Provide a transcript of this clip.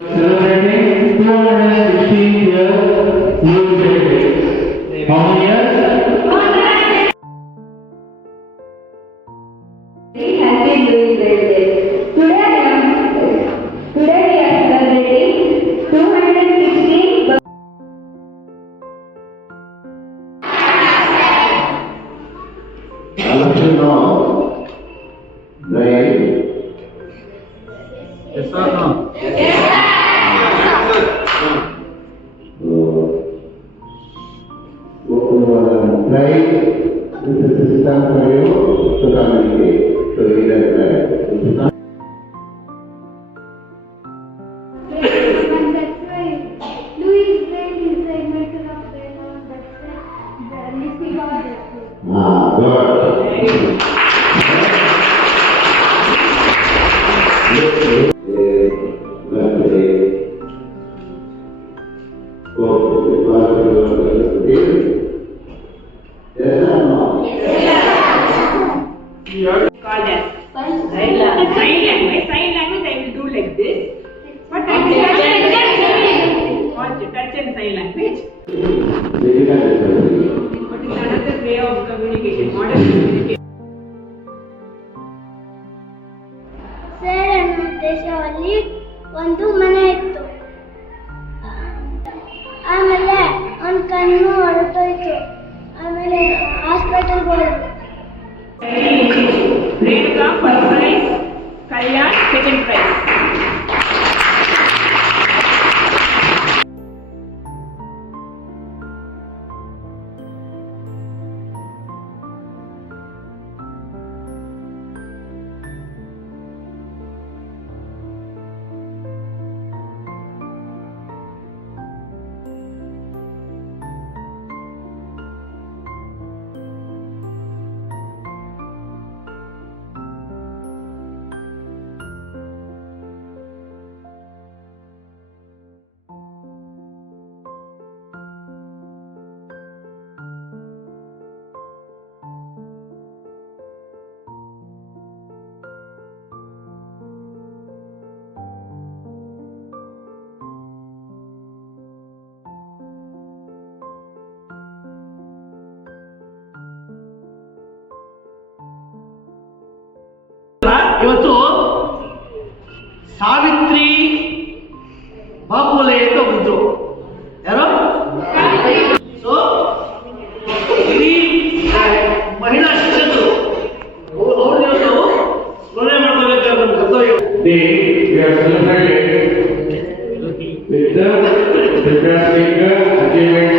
Celebrating 216 years new birthday. How many years? Happy new birthday. Today we are celebrating 216 I want to know, right? Yes or no? Right? This is a system for you to communicate, to read and write. That's why Louis Braille is the inventor of Braille. That's why the Lissy got that. Good. Call that sign language. Sign language I will do like this. But I will touch and sign language. What is another way of communication? Modern communication. Sir ನಮ್ಮ ದೇಶದಲ್ಲಿ ಒಂದು ಮನೆ ಇತ್ತು. ಆಮೇಲೆ ಅವನ ಕಣ್ಣು ಹೊರಟೋಯ್ತು. ಆಮೇಲೆ ಹಾಸ್ಪಿಟಲ್ಗೆ ಹೋದ್ರು. Renuka first prize, Kalyan second prize. ಇವತ್ತು ಸಾವಿತ್ರಿ ಬಾಪುಲೆ ಅಂತ ಒಬ್ರು ಯಾರು ಸೊ ಈ ಮಹಿಳಾ ಶಿಕ್ಷಕರು ಅವ್ರ ನಾವು ಸ್ಮರಣೆ ಮಾಡಬೇಕಾದ ನಮ್ಮ ಕರ್ತವ್ಯ. Today we are celebrating with the fantastic achievements